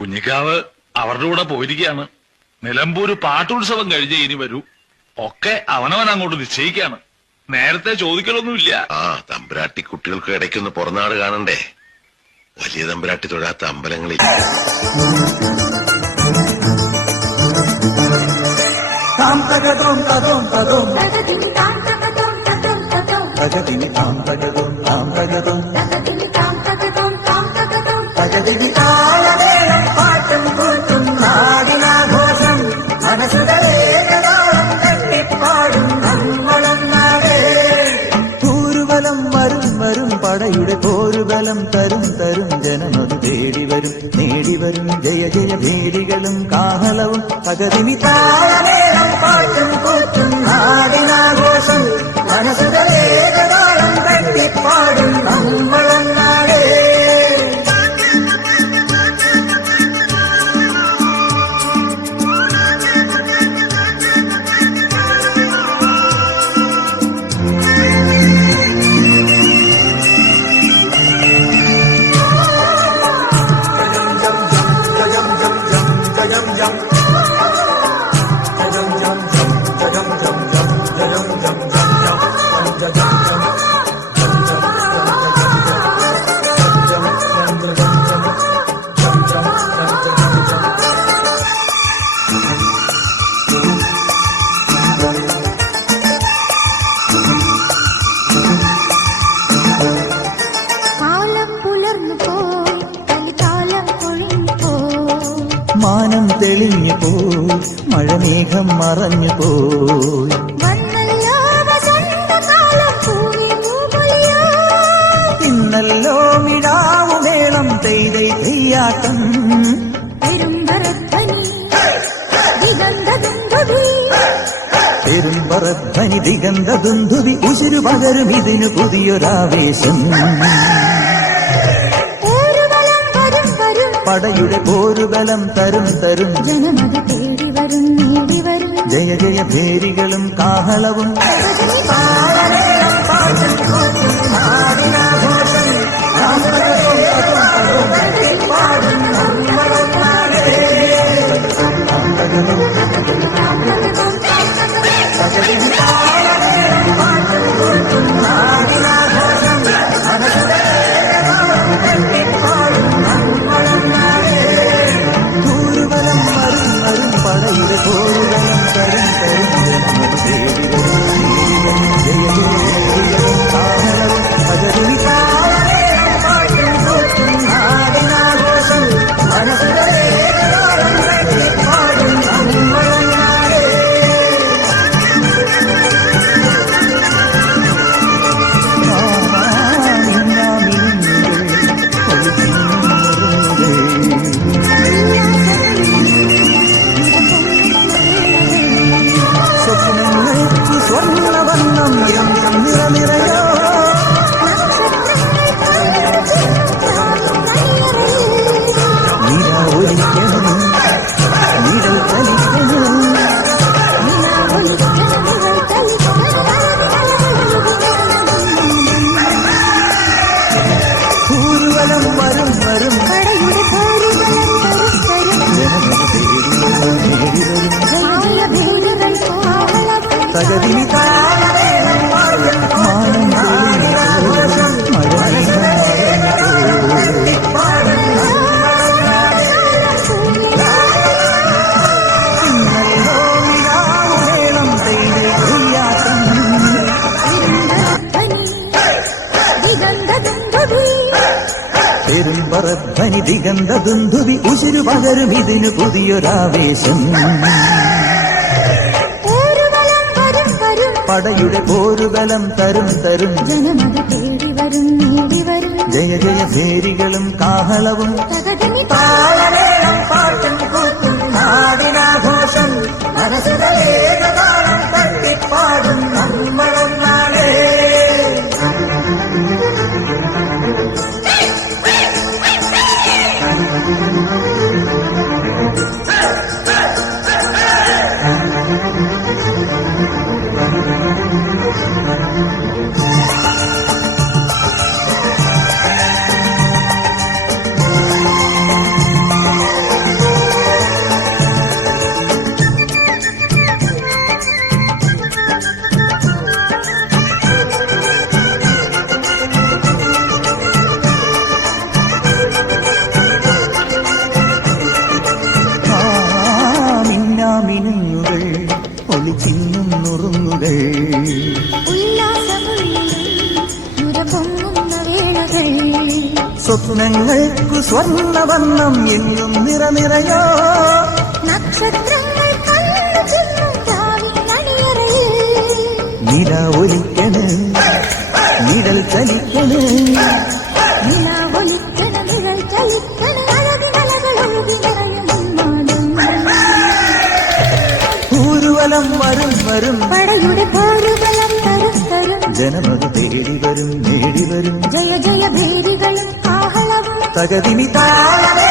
കുഞ്ഞിക്കാവ് അവരുടെ കൂടെ പോയിരിക്കുകയാണ്. നിലമ്പൂര് പാട്ടുത്സവം കഴിഞ്ഞേ ഇനി വരൂ. ഒക്കെ അവനവൻ അങ്ങോട്ട് നിശ്ചയിക്കാണ്. നേരത്തെ ചോദിക്കലൊന്നുമില്ല. തമ്പുരാട്ടി കുട്ടികൾക്ക് ഇടയ്ക്കൊന്ന് പുറനാട് കാണണ്ടേ? വലിയ തമ്പുരാട്ടി തൊഴാത്ത അമ്പലങ്ങളിൽ പടയുടെ പോരുബലം തരും തരും ജനമത് തേടിവരും നേടിവരും ജയ ജയ ഭേരികളും കാഹളവും പകതിനി താളമേളം പാട്ടും കൂത്തും നാടിനാഘോഷം മനസ്സുകളേകതാളം തട്ടിപ്പാടും നമ്മളെ മാനം തെളിഞ്ഞു പോയി മഴമേഘം മറഞ്ഞു പോയി ഇന്നല്ലോ മിടാവുമേളം തെയ്തൈ തെയ്യാട്ടം പെരുമ്പറധ്വനി ദിഗന്ധ ദുന്ധുവി ഉശിരു പകരും ഇതിനു പുതിയൊരാവേശം പടയുടെ പോരുബലം തരും തരും ജനമത് തേടിവരും നേടിവരും ജയ ജയ ഭേരികളും കാഹളവും പടയുടെ പോരുബലം തരും തരും ജനമത് തേടിവരും നേടിവരും ജയ ജയ ഭേരികളും കാഹളവും പകരുമി താളമേളം പാട്ടും കൂത്തും നാടിനാഘോഷം മനസ്സുകളേകതാളം തട്ടിപ്പാടും നമ്മളെ സ്വപ്നങ്ങൾക്ക് സ്വർണ്ണവർണ്ണം നിറനിറയോ നിര ഒരിക്കണം നിഴൽ ചലിക്കണം പൂർവലം വരും വരും ജനമത് തേടിവരും നേടിവരും തകതിനി താളമേളം മാനം തെളിഞ്ഞു മഴമേഘം ഇന്നല്ലോ വിഴാവുമേളം തെയ്തൈ തെയ്യാട്ടം പെരുമ്പറധ്വനി ദിഗന്ധ ദുന്ധുവി ഉശിരു പകരും ഇതിനു പുതിയൊരാവേശം പടയുടെ പോരുബലം തരും തരും ജനമത് തേടിവരും നേടിവരും ജയ ജയ ഭേരികളും കാഹളവും താളമേളം പാട്ടും കൂത്തും നാടിനാഘോഷം മനസ്സുകളേകതാളം തട്ടിപ്പാടും നമ്മളെ സ്വപ്നങ്ങൾക്കു സ്വർണ്ണവർണ്ണം എങ്ങും നിറനിറയോ നക്ഷത്രങ്ങൾ കണ്ണു ചിമ്മും രാവിനണിയറയിൽ നില ഒലിക്കണ് നിഴൽ ചലിക്കണ് നിലാവൊലിക്കണ നിഴൽ ചലിക്കണ അഴകിനലകളൊഴുകി നിറയും ഉന്മാദം ഊരുവലം വരും വരും പടയുടെ പോരുബലം തരും തരും ജനമത് തേടി വരും നേടി വരും ജയ ജയ ഭേരികളും കാഹളവും തകതിനി താളമേ